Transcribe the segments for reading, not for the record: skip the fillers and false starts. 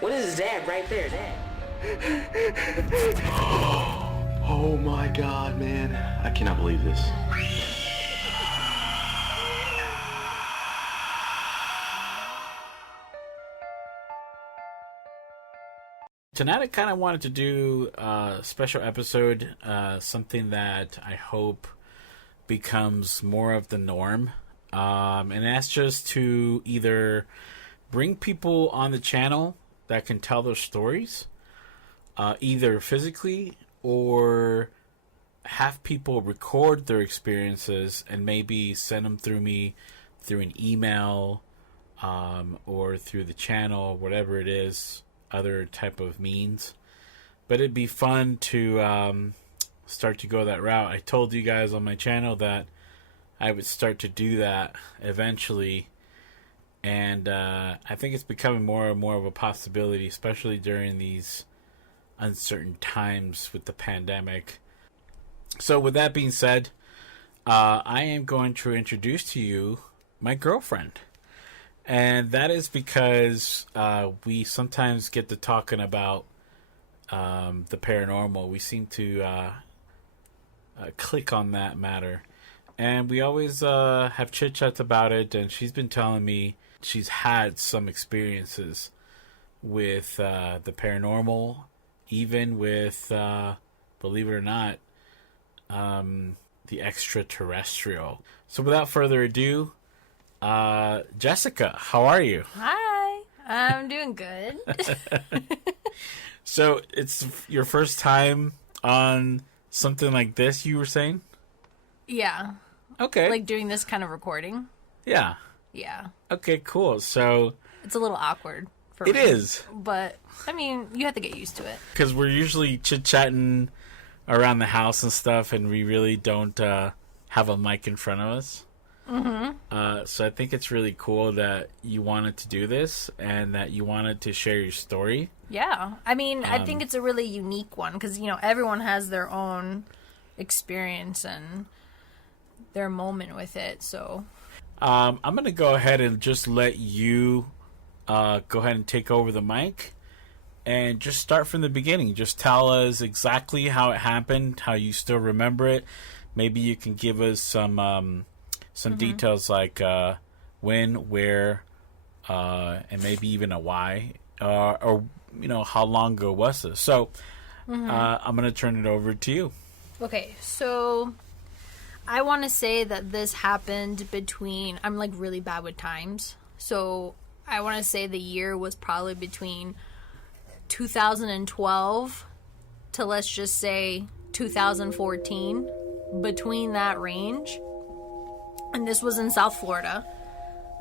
What is that right there? Oh my god, man. I cannot believe this. Tonight I kind of wanted to do a special episode, something that I hope becomes more of the norm. And that's just to either bring people on the channel that can tell their stories, either physically or have people record their experiences and maybe send them through me through an email or through the channel, whatever it is, other type of means. But it'd be fun to start to go that route. I told you guys on my channel that I would start to do that eventually, and I think it's becoming more and more of a possibility, especially during these uncertain times with the pandemic. So with that being said, I am going to introduce to you my girlfriend. And that is because we sometimes get to talking about the paranormal. We seem to click on that matter. And we always have chit-chats about it. And she's been telling me she's had some experiences with the paranormal, even with, believe it or not, the extraterrestrial. So without further ado, Jessica, how are you? Hi, I'm doing good. So it's your first time on something like this, you were saying? Yeah. Okay. Like doing this kind of recording. Yeah. Yeah. Okay, cool. So it's a little awkward for me. It is. But, I mean, you have to get used to it. Because we're usually chit-chatting around the house and stuff, and we really don't have a mic in front of us. Mm-hmm. So I think it's really cool that you wanted to do this and that you wanted to share your story. Yeah. I mean, I think it's a really unique one because, everyone has their own experience and their moment with it, so... I'm going to go ahead and just let you go ahead and take over the mic and just start from the beginning. Just tell us exactly how it happened, how you still remember it. Maybe you can give us some details like when, where, and maybe even a why, or how long ago was this. So I'm going to turn it over to you. Okay, so I want to say that this happened between, I'm like really bad with times, so I want to say the year was probably between 2012 to, let's just say, 2014, between that range. And this was in South Florida.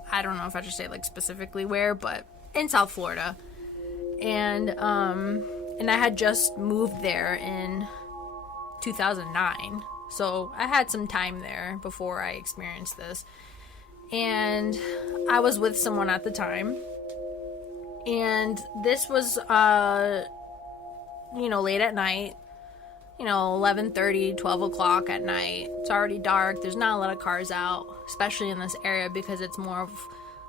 I don't know if I should say like specifically where, but in South Florida. And I had just moved there in 2009. So I had some time there before I experienced this. And I was with someone at the time. And this was late at night. 11:30, 12 o'clock at night. It's already dark. There's not a lot of cars out, especially in this area because it's more of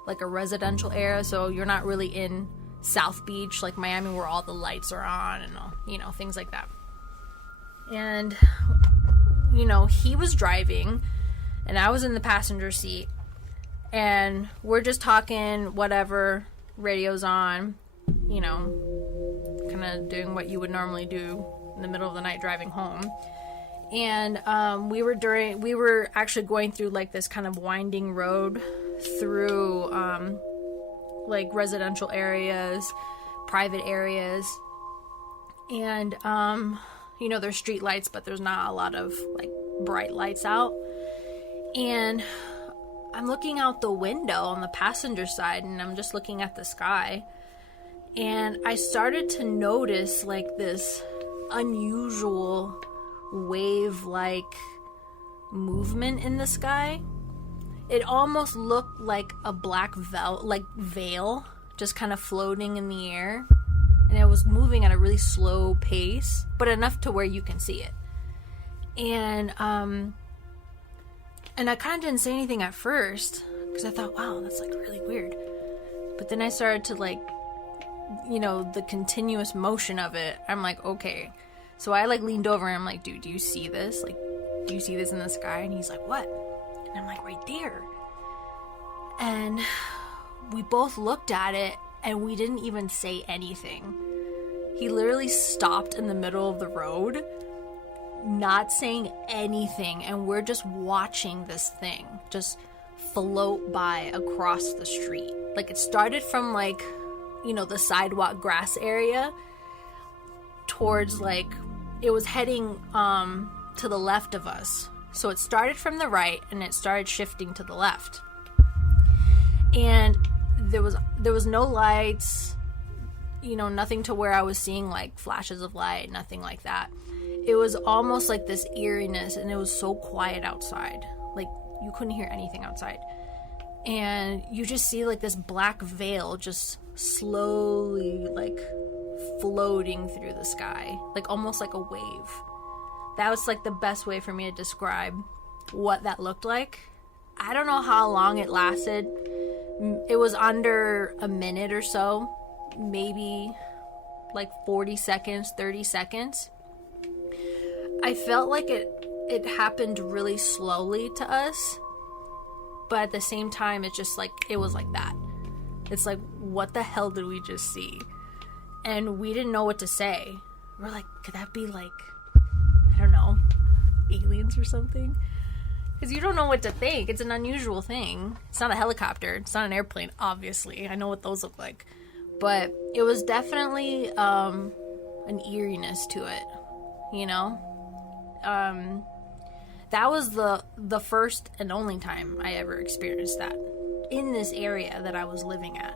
like a residential area. So you're not really in South Beach, like Miami, where all the lights are on and all, things like that. And, he was driving and I was in the passenger seat and we're just talking, whatever, radio's on, kind of doing what you would normally do in the middle of the night driving home. And we were actually going through like this kind of winding road through like residential areas, private areas, and there's street lights, but there's not a lot of like bright lights out. And I'm looking out the window on the passenger side and I'm just looking at the sky, and I started to notice like this unusual wave-like movement in the sky. It almost looked like a black veil just kind of floating in the air, and it was moving at a really slow pace, but enough to where you can see it. And I kind of didn't say anything at first because I thought, wow, that's like really weird. But then I started to like the continuous motion of it, I'm like, okay. So I like leaned over and I'm like, dude, do you see this? Like, do you see this in the sky? And he's like, what? And I'm like, right there. And we both looked at it and we didn't even say anything. He literally stopped in the middle of the road, not saying anything, and we're just watching this thing just float by across the street. Like, it started from like, the sidewalk grass area towards like, it was heading to the left of us. So it started from the right and it started shifting to the left. And there was no lights, nothing to where I was seeing like flashes of light, nothing like that. It was almost like this eeriness, and it was so quiet outside. Like, you couldn't hear anything outside. And you just see like this black veil just slowly like floating through the sky, like almost like a wave. That was like the best way for me to describe what that looked like. I don't know how long it lasted. It was under a minute or so, maybe like 40 seconds, 30 seconds. I felt like it happened really slowly to us, but at the same time, it was like that. It's like, what the hell did we just see? And we didn't know what to say. We're like, could that be like, I don't know, aliens or something? Because you don't know what to think. It's an unusual thing. It's not a helicopter. It's not an airplane, obviously. I know what those look like. But it was definitely an eeriness to it, That was the first and only time I ever experienced that in this area that I was living at.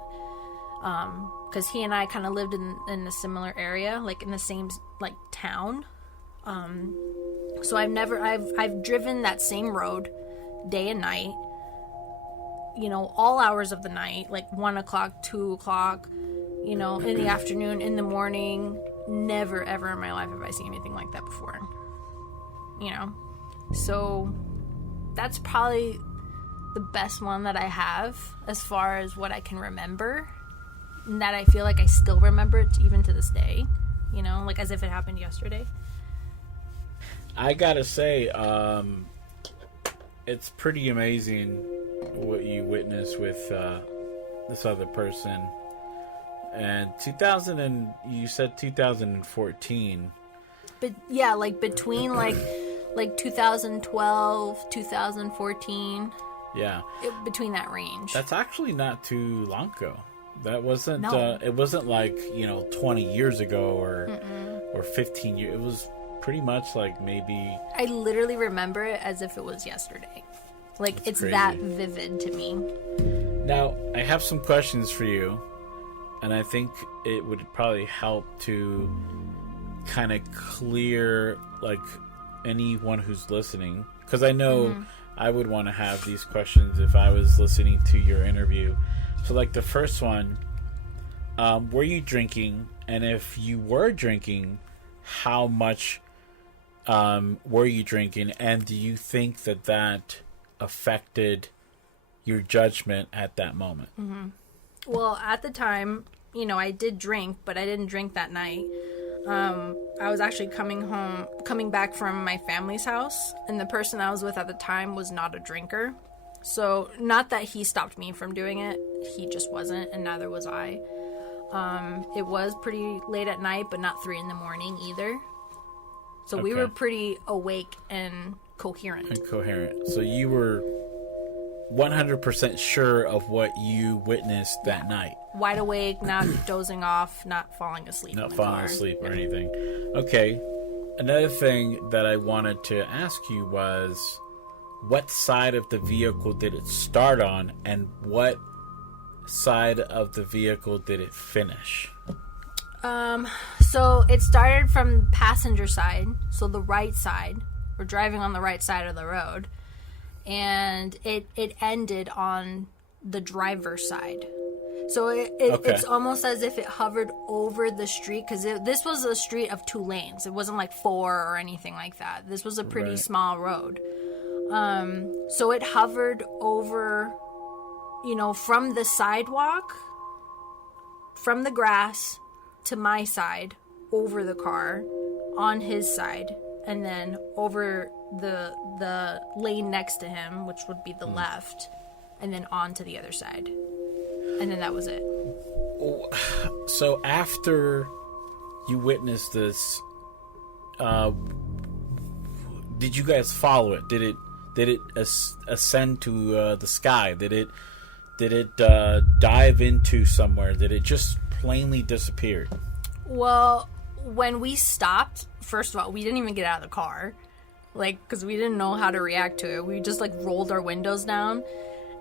Because he and I kind of lived in a similar area, like in the same like town. So I've driven that same road day and night, all hours of the night, like 1 o'clock, 2 o'clock, in the afternoon, in the morning. Never ever in my life have I seen anything like that before. So that's probably the best one that I have as far as what I can remember, and that I feel like I still remember it even to this day, like as if it happened yesterday. I gotta say, it's pretty amazing what you witnessed with this other person. And you said 2014. But yeah, like between like 2012, 2014. Yeah. Between that range. That's actually not too long ago. That wasn't. No. It wasn't like 20 years ago or 15 years. It was pretty much like maybe. I literally remember it as if it was yesterday. Like, it's crazy. that vivid to me. Now, I have some questions for you, and I think it would probably help to kind of clear like anyone who's listening, because I know I would want to have these questions if I was listening to your interview. So like the first one, were you drinking? And if you were drinking, how much were you drinking? And do you think that affected your judgment at that moment? Mm-hmm. Well, at the time, I did drink, but I didn't drink that night. I was actually coming back from my family's house, and the person I was with at the time was not a drinker. So, not that he stopped me from doing it, he just wasn't, and neither was I. It was pretty late at night, but not 3 a.m. either. So we were pretty awake and coherent. So you were 100% sure of what you witnessed that night. Wide awake, not dozing off, not falling asleep. Not falling asleep or anything. Okay. Another thing that I wanted to ask you was, what side of the vehicle did it start on, and what side of the vehicle did it finish? So it started from passenger side, so the right side. We're driving on the right side of the road. And it ended on the driver's side. So it's almost as if it hovered over the street, because this was a street of 2 lanes. It wasn't like 4 or anything like that. This was a pretty small road. So it hovered over, from the sidewalk from the grass to my side, over the car, on his side, and then over the lane next to him, which would be the left, and then on to the other side. And then that was it. So after you witnessed this, did you guys follow it? Did it ascend to the sky? Did it dive into somewhere? Did it just plainly disappear? Well, when we stopped, first of all, we didn't even get out of the car, because we didn't know how to react to it. We just rolled our windows down,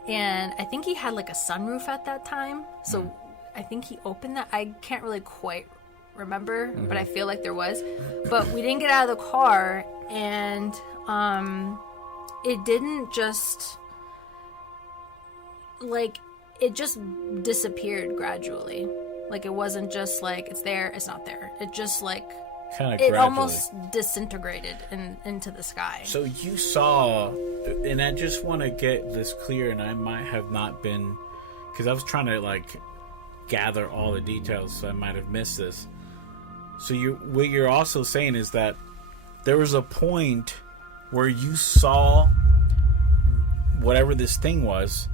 and I think he had a sunroof at that time, so I think he opened that. I can't really quite remember, but I feel like there was. But we didn't get out of the car, and it didn't just it just disappeared gradually. It wasn't just it's there, it's not there. It just kind of it almost disintegrated into the sky. So you saw, and I just want to get this clear, and I might have not been, because I was trying to gather all the details, so I might have missed this. So what you're also saying is that there was a point where you saw whatever this thing was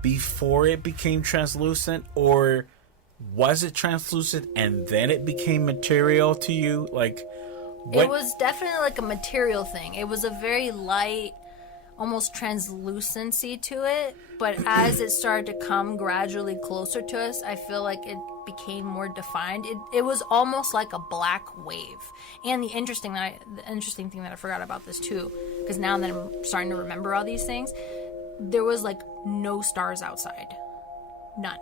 before it became translucent, or was it translucent and then it became material to you? What? It was definitely a material thing. It was a very light, almost translucency to it, but as it started to come gradually closer to us, I feel like it became more defined. It was almost like a black wave. And the interesting thing that I forgot about this too, because now that I'm starting to remember all these things, there was no stars outside. None.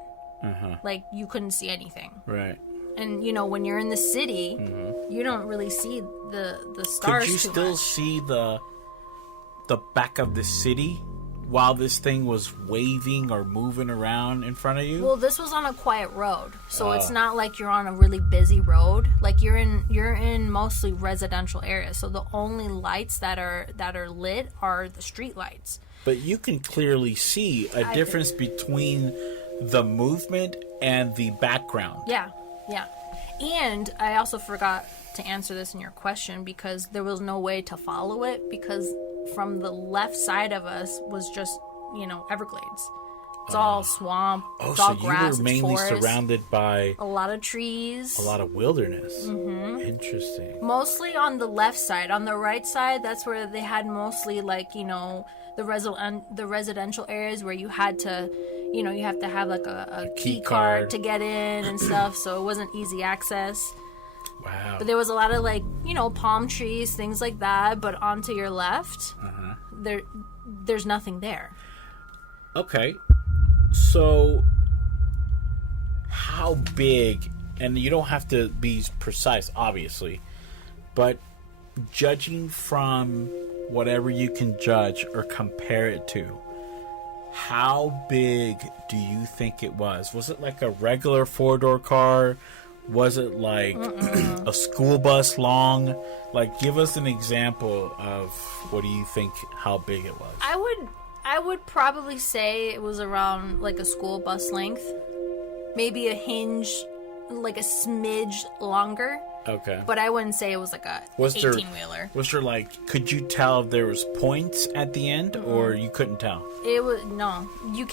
You couldn't see anything. Right. And when you're in the city, you don't really see the stars. Could you too still much. see the back of the city while this thing was waving or moving around in front of you? Well, this was on a quiet road, so it's not like you're on a really busy road. You're in mostly residential areas, so the only lights that are lit are the street lights. But you can clearly see a difference between the movement and the background. Yeah. And I also forgot to answer this in your question, because there was no way to follow it, because from the left side of us was just, Everglades. It's all swamp, it's all grass, you were mainly forest, surrounded by a lot of trees. A lot of wilderness. Interesting. Mostly on the left side. On the right side, that's where they had mostly the residential areas where you had to, you have to have a key card to get in and stuff, so it wasn't easy access. Wow. But there was a lot of palm trees, things like that, but onto your left, there's nothing there. Okay. So how big, and you don't have to be precise, obviously, but judging from whatever you can judge or compare it to, how big do you think it was? Was it a regular four-door car? Was it a school bus long? Give us an example of what do you think, how big it was? I would probably say it was around a school bus length. Maybe a hinge, a smidge longer. Okay. But I wouldn't say it was 18-wheeler. Was there could you tell if there was points at the end, or you couldn't tell? It was, no. You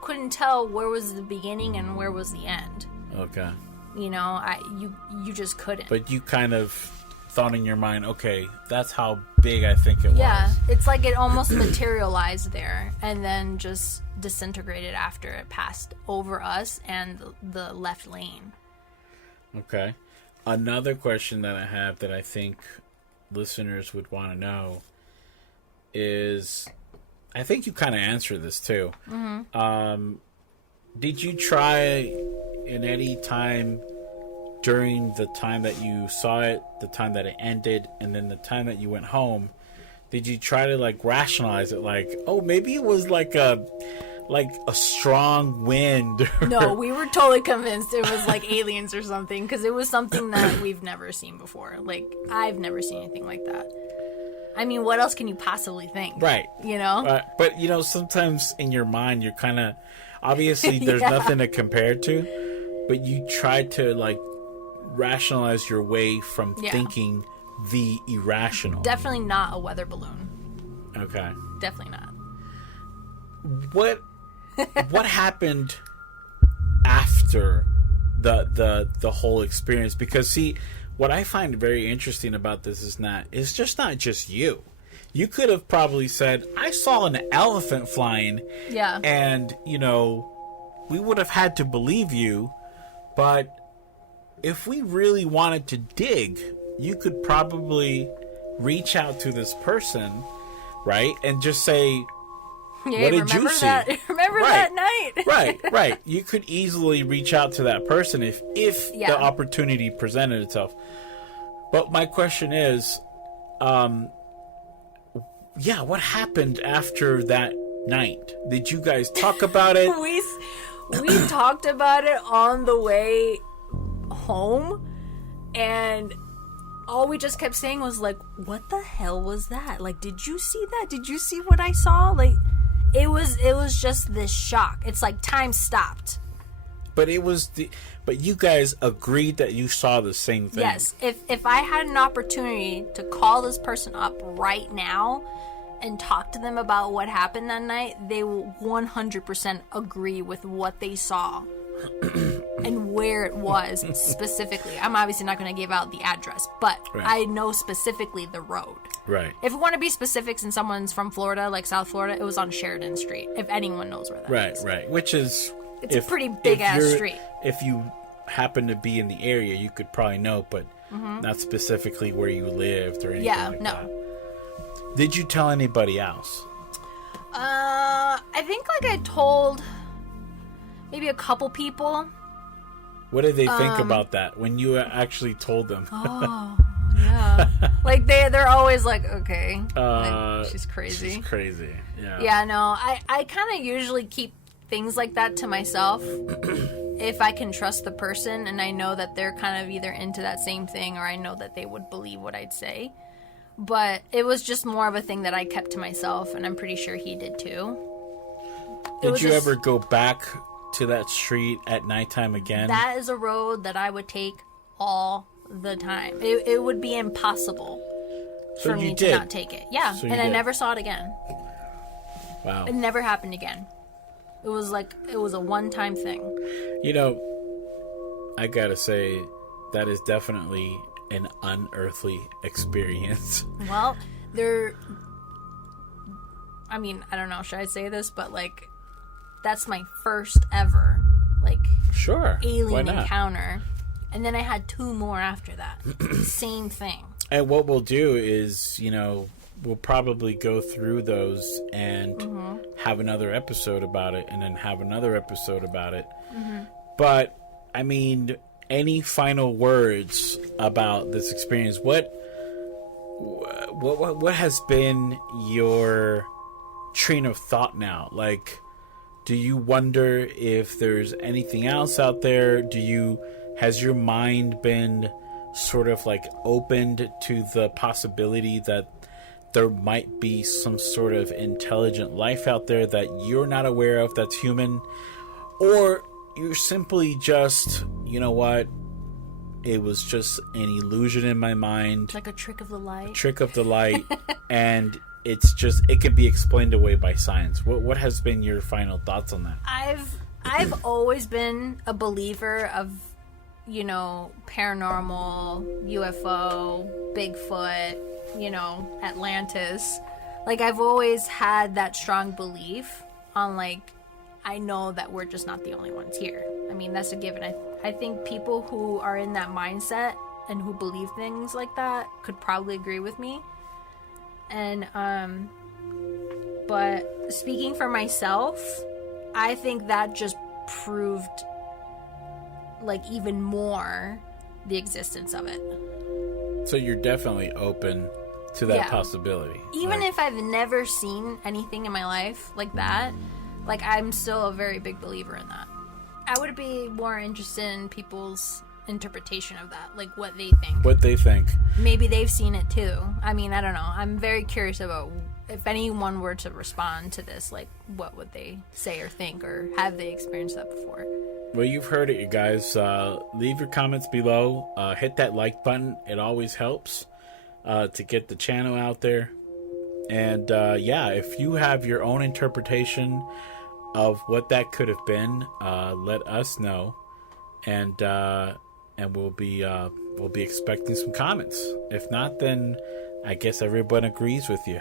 couldn't tell where was the beginning and where was the end. Okay. You just couldn't. But you kind of thought in your mind, okay, that's how big I think it was. Yeah, it's it almost materialized there and then just disintegrated after it passed over us and the left lane. Okay. Another question that I have that I think listeners would want to know is, I think you kind of answered this too. Did you try in any time during the time that you saw it, the time that it ended, and then the time that you went home, did you try to rationalize it, oh, maybe it was a strong wind? No, we were totally convinced it was aliens or something, because it was something that we've never seen before. I've never seen anything like that. I mean, what else can you possibly think? Right. But sometimes in your mind you're kind of, obviously there's nothing to compare to, but you tried to like rationalize your way from thinking the irrational. Definitely not a weather balloon. Okay. Definitely not. What happened after the whole experience? Because see, what I find very interesting about this is it's just not just you. You could have probably said, I saw an elephant flying. Yeah. And, you know, we would have had to believe you. But if we really wanted to dig, you could probably reach out to this person, right? And just say, Yeah, what did you see? Remember that night? Right. You could easily reach out to that person if the opportunity presented itself. But my question is, what happened after that night? Did you guys talk about it? We talked about it on the way home, and all we just kept saying was like, what the hell was that? Like, did you see that? Did you see what I saw? Like, it was just this shock. It's like time stopped. But but you guys agreed that you saw the same thing. Yes. If I had an opportunity to call this person up right now and talk to them about what happened that night, they will 100% agree with what they saw and where it was specifically. I'm obviously not going to give out the address, but I know specifically the road. Right. If we want to be specifics and someone's from Florida, like South Florida, it was on Sheridan Street, if anyone knows where that is. Right. Which is... It's a pretty big-ass street. If you happen to be in the area, you could probably know, but not specifically where you lived or anything like that. Did you tell anybody else? I think like I told maybe a couple people. What did they think about that when you actually told them? Oh, yeah. Like they're always like, okay, like, she's crazy. She's crazy. Yeah. Yeah, no, I kind of usually keep things like that to myself if I can trust the person and I know that they're kind of either into that same thing or I know that they would believe what I'd say. But it was just more of a thing that I kept to myself, and I'm pretty sure he did too. Did you ever go back to that street at nighttime again? That is a road that I would take all the time. It would be impossible for me to not take it. Yeah, and I never saw it again. Wow. It never happened again. It was a one-time thing. You know, I gotta say, that is definitely an unearthly experience. Well, I mean, I don't know, should I say this? But, like, that's my first ever, like, alien encounter. And then I had 2 more after that. Same thing. And what we'll do is, you know, we'll probably go through those and have another episode about it and then have another episode about it. But, I mean, any final words about this experience? What has been your train of thought now? Like, do you wonder if there's anything else out there? Has your mind been sort of like opened to the possibility that there might be some sort of intelligent life out there that you're not aware of that's human? Or you're simply just, you know what, it was just an illusion in my mind. Like a trick of the light. And it can be explained away by science. What has been your final thoughts on that? I've always been a believer of, you know, paranormal, UFO, Bigfoot, you know, Atlantis. Like, I've always had that strong belief on, like, I know that we're just not the only ones here. I mean, that's a given. I think people who are in that mindset and who believe things like that could probably agree with me. And, but speaking for myself, I think that just proved, like, even more the existence of it. So you're definitely open to that possibility. Even if I've never seen anything in my life like that, like, I'm still a very big believer in that. I would be more interested in people's interpretation of that, like what they think. Maybe they've seen it too. I mean, I don't know. I'm very curious about if anyone were to respond to this, like, what would they say or think, or have they experienced that before? Well, you've heard it, you guys. Leave your comments below. Hit that like button. It always helps to get the channel out there. And yeah, if you have your own interpretation of what that could have been, let us know, and we'll be expecting some comments. If not, then I guess everyone agrees with you.